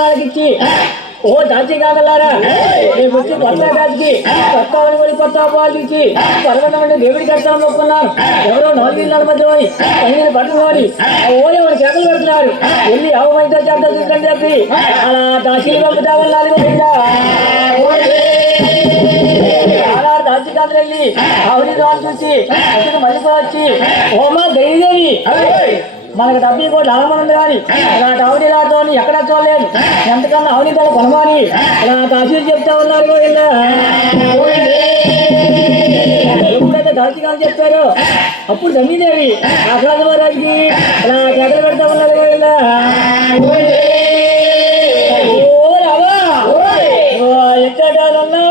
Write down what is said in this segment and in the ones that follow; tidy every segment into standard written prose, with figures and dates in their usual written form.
వాళ్ళకి ఇచ్చి ఓ దాచి కాగలరా రేపు వచ్చి కొత్త దాచికి కొత్త కూడా కొత్త అపాలు ఇచ్చి పర్వతం దేవుడికి కడతాను మొక్కున్నారు. ఎవరో 4 ఇళ్ళ మధ్య పోయి పన్నీరు పట్టుకోని ఓనే వాడు చేపలు పెడుతున్నారు. వెళ్ళి అవమైతే చేత చూసుకొని చెప్పి అలా దాచిలు పంపుతా ఉన్నారు. అలా దాచి కాదు వెళ్ళి ఆవిడ వాళ్ళు చూసి అతను మళ్ళీ వచ్చి ఓమా దయదేవి మనకు డబ్బీ కూడా అలమని ఉంది కానీ ఇలాంటి ఆవిడతో ఎక్కడా చూడలేదు. ఎంతకన్నా ఆవిడతో కొనమాని ఇలా దాచీలు చెప్తా ఉన్నారు. ఎప్పుడైతే దాచి కానీ చెప్పారో అప్పుడు దమ్మిదేవి ఆకాశ మహారాజుకి ఇలా కేకలు పెడతా ఉన్నారు. ఇలా ఎక్కడాలన్నా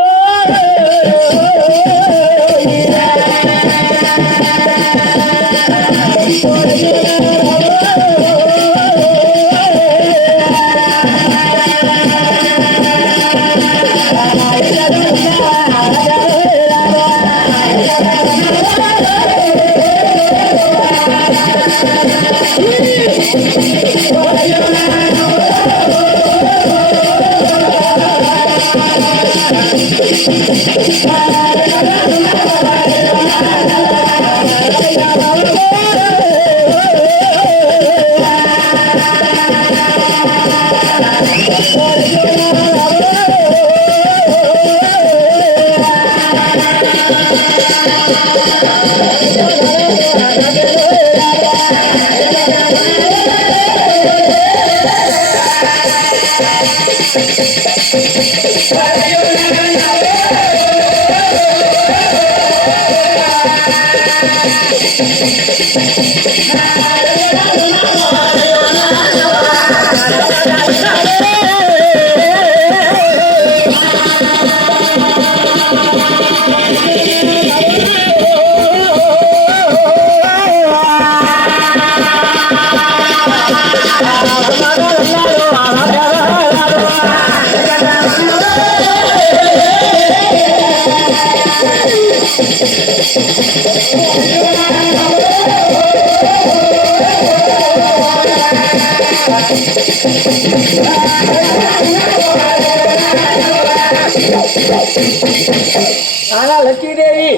ఆనా లక్ష్మీదేవి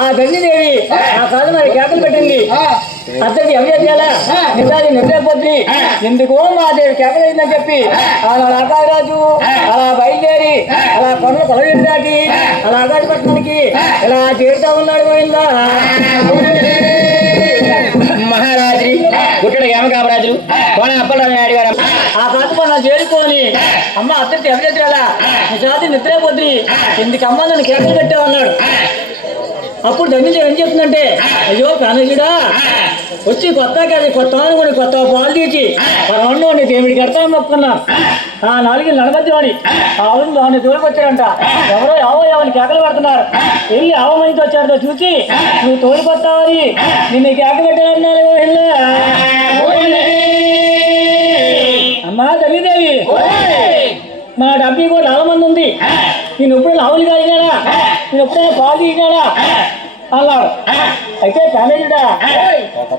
ఆ గంగిదేవి ఆ కాదు మరి కేకలు పెట్టింది. అతడికి ఎవరు చేయాలా నిజాది నిద్రపోద్ది ఎందుకో మా దేవి కేకలైందని చెప్పి అలా రాకారాజు అలా బయలుదేరి అలా కొండలు కొలగేసి దాటి అలా ఆకాశపట్నానికి ఇలా చేరుతా ఉన్నాడు. పోయిందా మహారాజు గుట్టడు ఏమకామరాజులు కోన అప్పలరాజు నాయుడు గారు ఆ కాదు మనం చేరుకొని అమ్మ అతడికి ఎవరు చేయాలా నిజాది నిద్రపోద్ది ఎందుకమ్మ నన్ను కేకలు పెట్టామన్నాడు. అప్పుడు దగ్గర ఏం చెప్తుందంటే అయ్యో ప్రాణేశుడా వచ్చి కొత్త అనుకుని కొత్త పాలు తీసి పరవండు దేవుడికి కడతా మొక్కున్నా ఆ 4 నడమధ్య అని ఆవును దాన్ని దూరకు వచ్చాడంట. ఎవరో ఎవరిని కేకలు పెడుతున్నారు. వెళ్ళి ఆవమంతో వచ్చాడో చూసి నువ్వు తోలిపోతావని నిన్ను కేక పెట్టాలన్నారు. అమ్మా తల్లిదేవి మా డబ్బీ కూడా 4 మంది ఉంది. నేను ఎప్పుడైనా ఆవులు కాగినాడా నేను ఎప్పుడైనా పాలు తీసినాడా అన్నాడు. అయితే ప్రాణేశుడా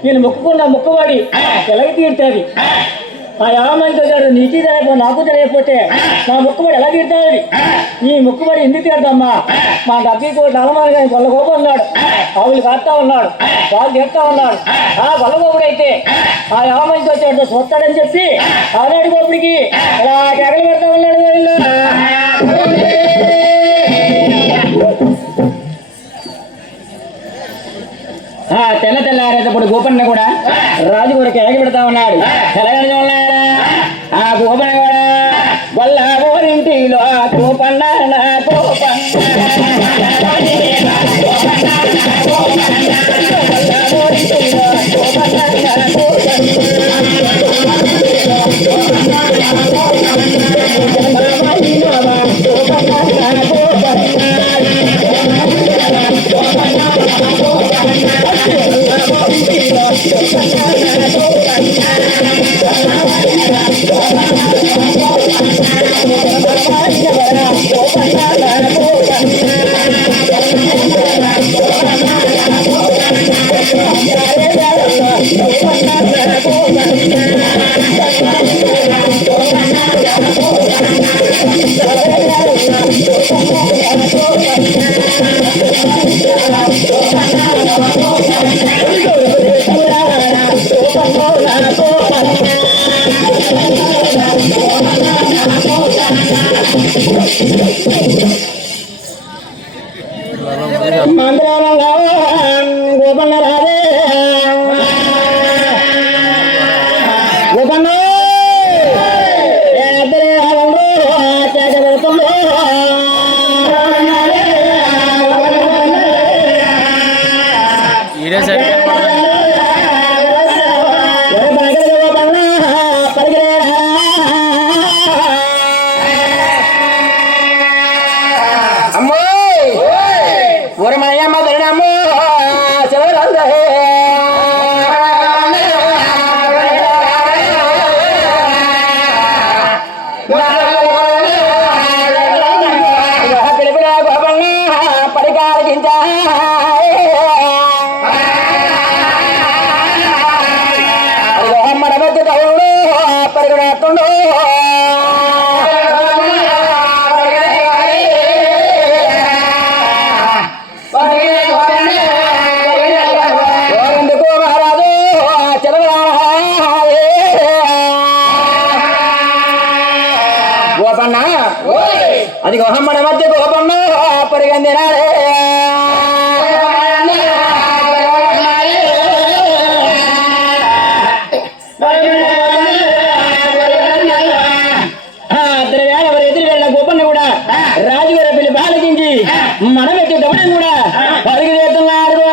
నేను మొక్కుకున్న మొక్కుబడి ఎలాగ తీరుతుంది ఆ 50 మందితో నీకు తెలియకపోతే నాకు తెలియకపోతే నా మొక్కుబడి ఎలా తీరుతుంది? ఈ మొక్కుబడి ఎందుకు తీరుతామ్మా? మా డబ్బీ కూడా 4 మంది కానీ గొల్లగోపు ఉన్నాడు. ఆవులు కాస్తా ఉన్నాడు పాలు తీరుతా ఉన్నాడు. ఆ గొల్లగోపుడు అయితే ఆ 50 మందితో వచ్చాడు చూస్తాడని చెప్పి ఆనాడు గోపుడికి ఇలా కేకలు పెడతా ఉన్నాడు. తెల్లారేటప్పుడు గోపన్న కూడా రాజు కూడా కేక పెడతా ఉన్నాడు. తెలంగాణ ఉన్నాడా ఆ గోపన్న కూడా వల్ల ఊరింటిలో గోపన్న గోపన్న రాదే గోపన్న అది గోహమ్మడ మధ్య గోపన్న పరిగందినాడే ఎదురు వెళ్ళిన గోపన్న కూడా రాజుగారి పెళ్లి బాలకించి మనం ఎత్తి దమనం కూడా పరుగు చేస్తున్నారు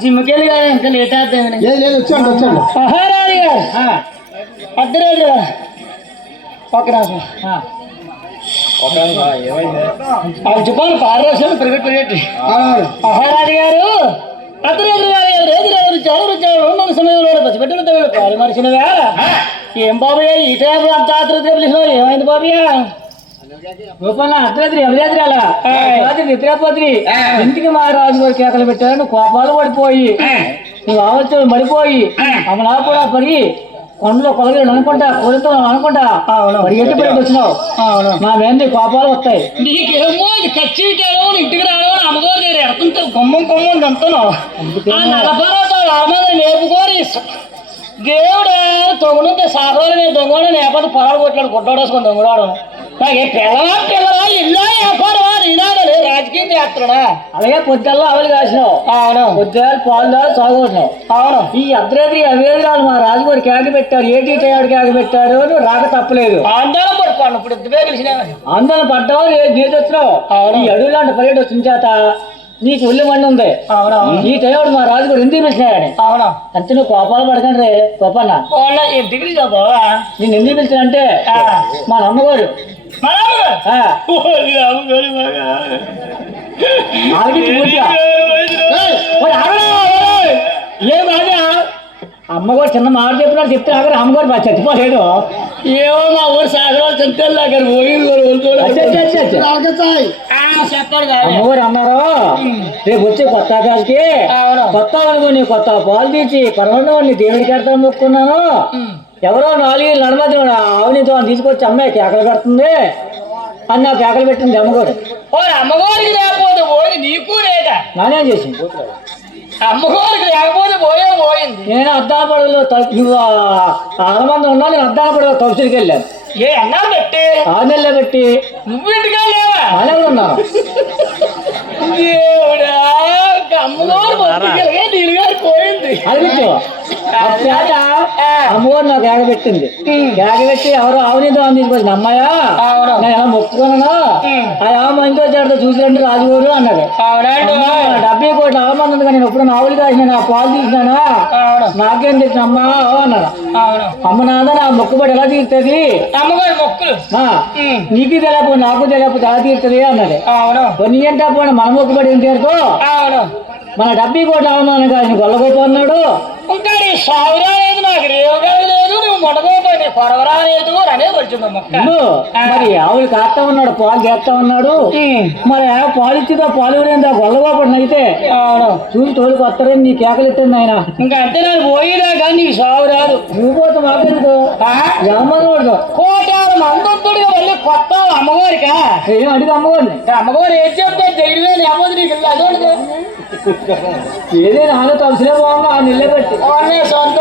జిమ్మకెళ్ళి కదా ఇంకా లేట్ అవుతాయి అద్దరు పక్క రాసు చెప్పాలి పారరాశాలు పెరిగెట్టి మహారాజు గారు అద్దరు చాలా సమయంలో పసిపెట్టిన మనిషిన వేళ ఏం బాబయ్య ఈ టైంలో అంత ఆతృత పిలిచినావు ఏమైంది బాబయ్య గోపన్న అర్ధరాత్రి ఎవరాత్రి అలా రాత్రి నిద్రపోత్రి ఇంటికి మా రాజు గారు కేకలు పెట్టారు నువ్వు కోపాలు పడిపోయి నువ్వు ఆలోచనలు పడిపోయి అమలాపురా పడి కొండలో కొలగలు అనుకుంటా కోరితో అనుకుంటా పరిగెట్టి బయటకు వచ్చినావు మా మీద కోపాలు వస్తాయి నీకేమో ఖచ్చితంగా ఇంటికి రావడం అమ్మగారు దగ్గర ఎడుతుంటే కొమ్మం కొమ్మం అంటున్నావు నలభరాతో రామాన్ని నేర్పుకోని దేవుడు తొంగుంటే సాగోలు దొంగడు లేకపోతే పొలాలు కొట్లాడు కొట్టాడేసుకొని దొంగడాడు నాకు పిల్లవా ఇల్లా వ్యాపారమా ఈనాడు రాజకీయం చేస్తున్నాడా అలాగే పొద్దుల్లో అవలు కాసినావు అవును పొద్దులు పాలు సాగుతున్నావు అవును ఈ అర్ధరాత్రి అవేదిరాలు మా రాజుగారు కేక పెట్టారు ఏటీ టయాడు కేక పెట్టాడు రాక తప్పలేదు ఆందోళన పడుకోండి ఇప్పుడు ఇద్దరే కలిసిన ఆందోళన పడ్డావు నీటి వచ్చినావు ఈ అడవి లాంటి పర్యటన వచ్చిన చేత నీకు ఒళ్ళు మండి ఉంది ఈ టైం మా రాజుగారు ఎందుకు పిలిచినాయని అవునా అంతే నువ్వు కోపాలు పడకండి రే గొప్పన్న ఇంటికి నేను ఎందుకు పిలిచానంటే మా అమ్మగారు ఏ బాగా అమ్మగారు చిన్న మాట చెప్పినారు చెప్తే ఆఖరి అమ్మగారు బాగా చచ్చిపోలేడు. ఏమో మా ఊరు సాగరాలు చెప్తాను అక్కడ పోయింది చెప్పాడు కాదు అమ్మగారు అన్నారు రేపు వచ్చే కొత్త ఆకాశకి కొత్త అనుకోని కొత్త పాలు తీసి పరమన్నవాడిని దేవుడికి కడతాను మొక్కున్నాను. ఎవరో 4 నడమధ్య ఆవునితో తీసుకొచ్చి అమ్మాయి కేకలు కడుతుంది అని నా కేకలు పెట్టింది అమ్మగారు. అమ్మగారికి లేకపోతే పోయి నీకు లేదా నానేం చేసింది అమ్మగారికి లేకపోతే పోయింది. నేను అద్దాల పడవలో నువ్వు 6 మంది ఉన్నా నేను అద్దాల పడవలో తొలసికి వెళ్ళాను. ఏ అన్నా పెట్టి 6 నెలలు పెట్టి నువ్వు ఇంటికి లేవా అలాగే ఉన్నాను. అమ్మగారు నీళ్ళు గారు పోయింది అనిపించు అమ్మగారు నాకు ఏగ పెట్టింది. ఏగ పెట్టి ఎవరో ఆవునితో తీసుకొచ్చింది. అమ్మాయా నేను ఎలా మొక్కుకున్నాను ఆ ఆమె ఇంకో చేత చూసిరంటే రాజుగారు అన్నది. 70 కోట్ల అవమంది ఉంది కానీ నేను ఎప్పుడు ఆవులు కాసిన పాలు తీసినానా నాకేం తెచ్చిన అమ్మా అన్నాడు. అమ్మ నాన్న నా మొక్కుబడి ఎలా తీరుతుంది అమ్మగారు మొక్కులు నీకు తెలియపో నాకు తెలియపో ఎలా తీరుతుంది అన్నది. నీ అంటే పోయిన మన మొక్కుబడి ఏం తీరుతో మన 70 కోట్ల అవమానం కాదు గొల్లగోపు అన్నాడు. ఇంకా నీ సాగురా లేదు నాకు రేవుగా లేదు నువ్వు మొడగోపోయి కొరవరా లేదు అనే వచ్చింది మరి ఆవులు కాస్తా ఉన్నాడు పాలు చేస్తా ఉన్నాడు. మరి పాలు ఇచ్చిదో పాలు గొల్లగోపడి అయితే చూసి తోలికి వస్తారని నీ కేకలు ఎత్తండి ఆయన. ఇంకా అంతే నాకు పోయినా కానీ నీకు సాగు రాదు. నువ్వు పోతే మాకెందుకు ఎవరు కోటారు మందుడిగా మళ్ళీ కొత్త అమ్మగారికా ఏం అడిగి అమ్మగారిని అమ్మగారు ఏం చెప్తే ధైర్యమే లేకపోతే నీకు అదోడు ఏదైనా ఆలో తలసిలే బాగున్నా ఆ నిల్లే పెట్టి సొంత